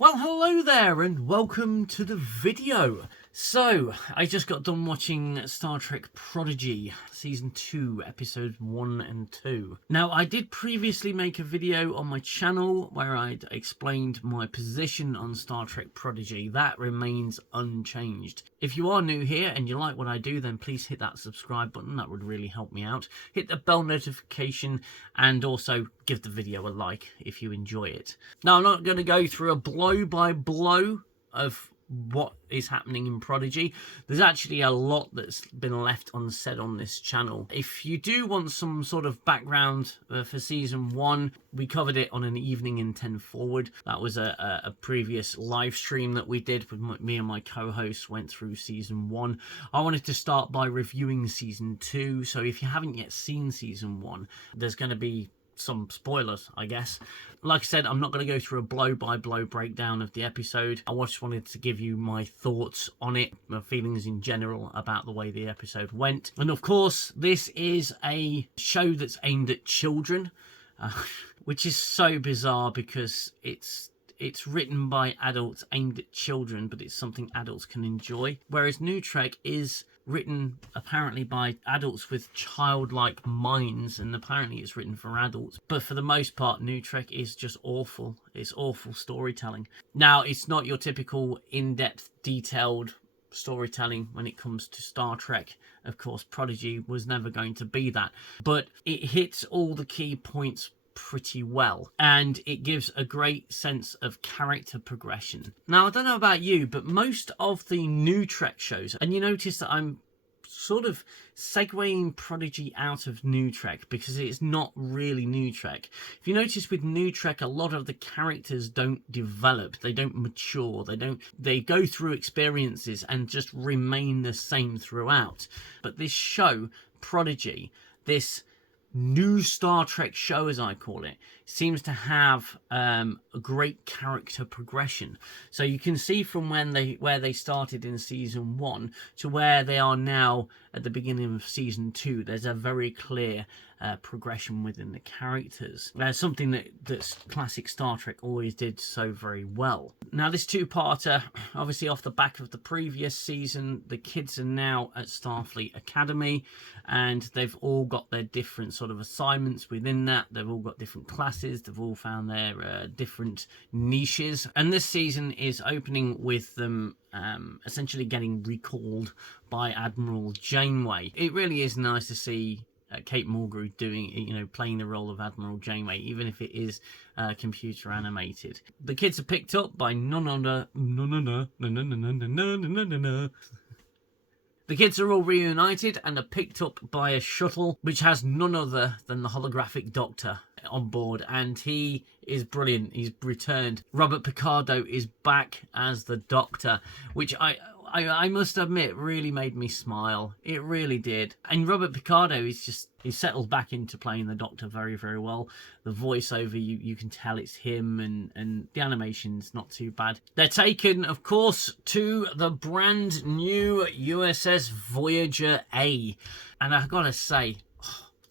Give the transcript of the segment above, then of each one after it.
Well, hello there and welcome to the video. So, I just got done watching Star Trek Prodigy, Season 2, Episodes 1 and 2. Now, I did previously make a video on my channel where I'd explained my position on Star Trek Prodigy. That remains unchanged. If you are new here and you like what I do, then please hit that subscribe button. That would really help me out. Hit the bell notification and also give the video a like if you enjoy it. Now, I'm not going to go through a blow-by-blow of what is happening in Prodigy. There's actually a lot that's been left unsaid on this channel. If you do want some sort of background for Season 1, we covered it on an Evening in 10 Forward. That was a previous live stream that we did with me and my co-hosts went through Season 1. I wanted to start by reviewing Season 2, so if you haven't yet seen Season 1, there's going to be some spoilers, I guess. Like I said, I'm not going to go through a blow-by-blow breakdown of the episode. I just wanted to give you my thoughts on it, my feelings in general about the way the episode went. And of course, this is a show that's aimed at children, which is so bizarre because it's written by adults aimed at children, but it's something adults can enjoy. Whereas New Trek is written apparently by adults with childlike minds, and apparently it's written for adults. But for the most part, New Trek is just awful. It's awful storytelling. Now, it's not your typical in-depth, detailed storytelling when it comes to Star Trek. Of course, Prodigy was never going to be that. But it hits all the key points pretty well, and it gives a great sense of character progression. Now, I don't know about you, but most of the New Trek shows, and you notice that I'm sort of segueing Prodigy out of New Trek because it's not really New Trek. If you notice with New Trek, a lot of the characters don't develop, they don't mature, they go through experiences and just remain the same throughout. But this show, Prodigy, this new Star Trek show, as I call it, seems to have a great character progression. So you can see from where they started in Season 1 to where they are now at the beginning of Season 2, there's a very clear progression within the characters. Something that's classic Star Trek always did so very well. Now, this two-parter, obviously off the back of the previous season, the kids are now at Starfleet Academy, and they've all got their different sort of assignments within that. They've all got different classes. They've all found their different niches. And this season is opening with them essentially getting recalled by Admiral Janeway. It really is nice to see Kate Mulgrew playing the role of Admiral Janeway, even if it is computer animated. The kids are picked up by The kids are all reunited and are picked up by a shuttle which has none other than the holographic Doctor on board, and he is brilliant. He's returned. Robert Picardo is back as the Doctor, which I must admit really made me smile. It really did. And Robert Picardo he's settled back into playing the Doctor very, very well. The voiceover, you can tell it's him, and the animation's not too bad. They're taken, of course, to the brand new USS Voyager A. And I've got to say,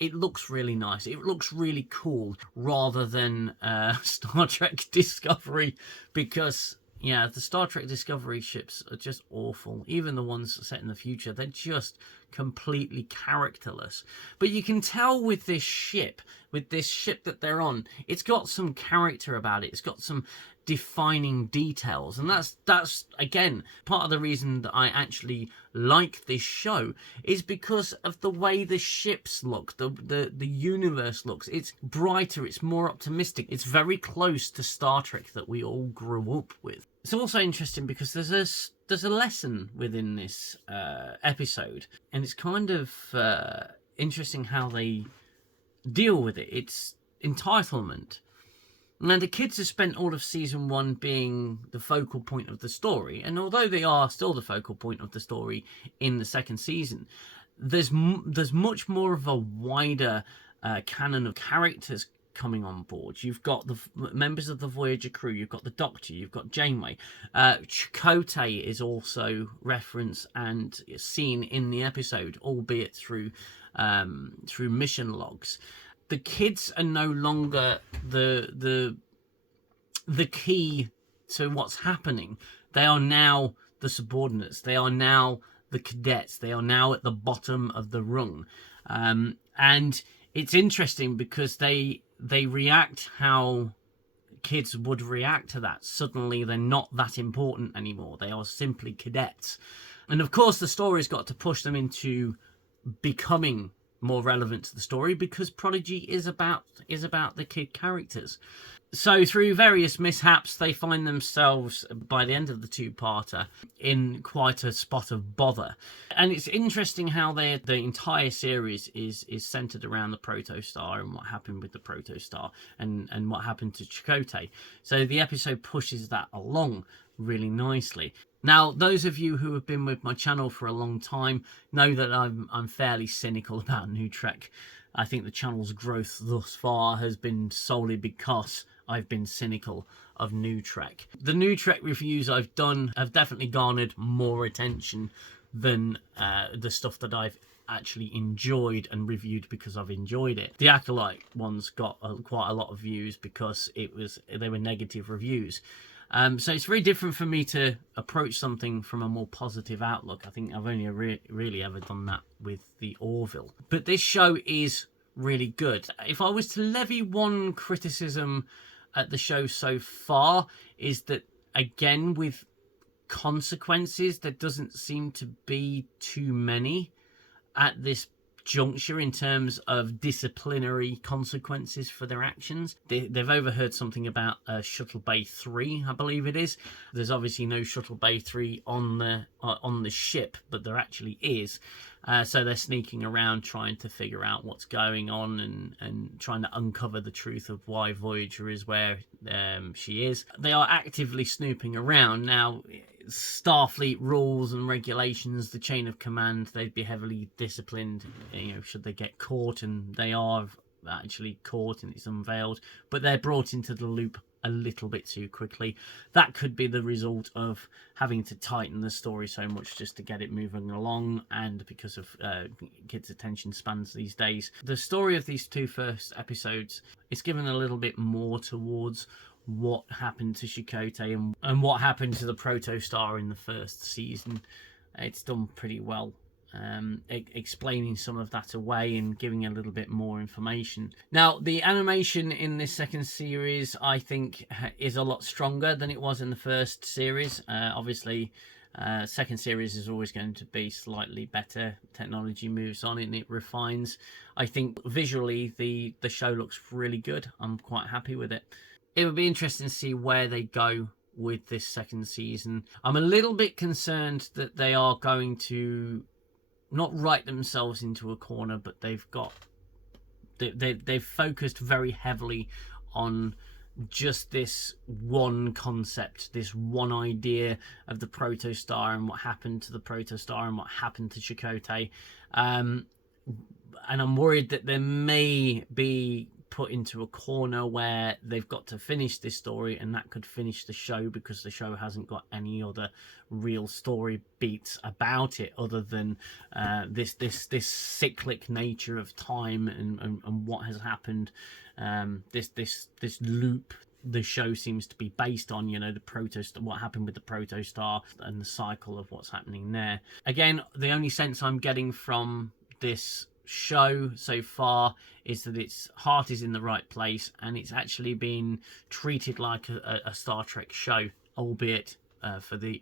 it looks really nice. It looks really cool rather than Star Trek Discovery, because yeah, the Star Trek Discovery ships are just awful. Even the ones set in the future, they're just completely characterless. But you can tell with this ship that they're on, it's got some character about it. It's got some defining details, and that's again part of the reason that I actually like this show, is because of the way the ships look, the universe looks. It's brighter, it's more optimistic, it's very close to Star Trek that we all grew up with. It's also interesting because there's a lesson within this episode, and it's kind of interesting how they deal with it. It's entitlement. Now, the kids have spent all of Season 1 being the focal point of the story, and although they are still the focal point of the story in the second season, there's much more of a wider canon of characters coming on board. You've got the members of the Voyager crew, you've got the Doctor, you've got Janeway. Chakotay is also referenced and seen in the episode, albeit through mission logs. The kids are no longer the key to what's happening. They are now the subordinates. They are now the cadets. They are now at the bottom of the rung. And it's interesting because they react how kids would react to that. Suddenly they're not that important anymore. They are simply cadets. And of course the story's got to push them into becoming more relevant to the story, because Prodigy is about the kid characters. So through various mishaps, they find themselves, by the end of the two-parter, in quite a spot of bother. And it's interesting how the entire series is centered around the protostar and what happened with the protostar and what happened to Chakotay. So the episode pushes that along really nicely. Now, those of you who have been with my channel for a long time know that I'm fairly cynical about New Trek. I think the channel's growth thus far has been solely because I've been cynical of New Trek. The New Trek reviews I've done have definitely garnered more attention than the stuff that I've actually enjoyed and reviewed because I've enjoyed it. The Acolyte ones got quite a lot of views because they were negative reviews. So it's very different for me to approach something from a more positive outlook. I think I've only really ever done that with the Orville. But this show is really good. If I was to levy one criticism at the show so far, is that, again, with consequences, there doesn't seem to be too many at this juncture in terms of disciplinary consequences for their actions. They've overheard something about Shuttle Bay 3, I believe it is. There's obviously no Shuttle Bay 3 on the ship, but there actually is. So they're sneaking around trying to figure out what's going on and trying to uncover the truth of why Voyager is where she is. They are actively snooping around. Now, Starfleet rules and regulations, the chain of command, they'd be heavily disciplined, should they get caught, and they are actually caught and it's unveiled, but they're brought into the loop a little bit too quickly. That could be the result of having to tighten the story so much just to get it moving along, and because of kids' attention spans these days. The story of these two first episodes is given a little bit more towards what happened to Chakotay and what happened to the protostar in the first season. It's done pretty well, explaining some of that away and giving a little bit more information. Now, the animation in this second series, I think, is a lot stronger than it was in the first series. Obviously, second series is always going to be slightly better. Technology moves on and it refines. I think visually the show looks really good. I'm quite happy with it. It would be interesting to see where they go with this second season. I'm a little bit concerned that they are going to not write themselves into a corner, but they've focused very heavily on just this one concept, this one idea of the protostar and what happened to the protostar and what happened to Chakotay. And I'm worried that there may be put into a corner where they've got to finish this story, and that could finish the show because the show hasn't got any other real story beats about it other than this cyclic nature of time and what has happened. This loop the show seems to be based on, the protostar, what happened with the protostar and the cycle of what's happening there. Again, the only sense I'm getting from this show so far is that its heart is in the right place and it's actually being treated like a Star Trek show, albeit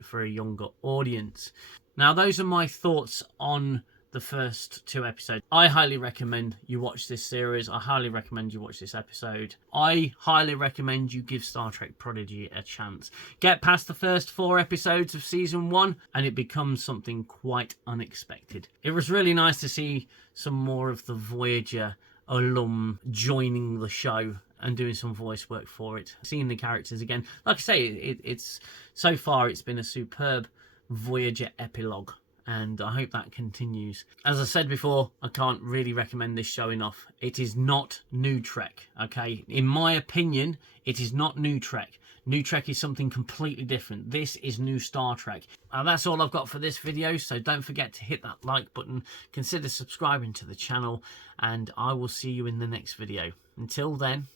for a younger audience. Now, those are my thoughts on the first two episodes. I highly recommend you watch this series. I highly recommend you watch this episode. I highly recommend you give Star Trek Prodigy a chance. Get past the first 4 episodes of season 1 and it becomes something quite unexpected. It was really nice to see some more of the Voyager alum joining the show and doing some voice work for it. Seeing the characters again. Like I say, it's so far it's been a superb Voyager epilogue, and I hope that continues. As I said before, I can't really recommend this show enough. It is not New Trek, okay? In my opinion, it is not New Trek. New Trek is something completely different. This is new Star Trek. That's all I've got for this video, so don't forget to hit that like button, consider subscribing to the channel, and I will see you in the next video. Until then,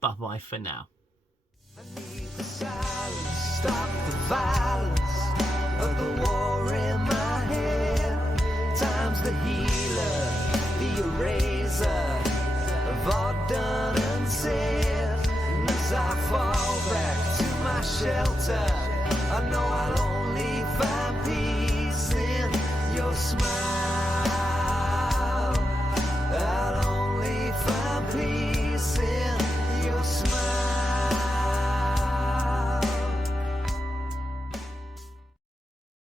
bye-bye for now. violence of the war in my head. Time's the healer, the eraser of all done and said. And as I fall back to my shelter,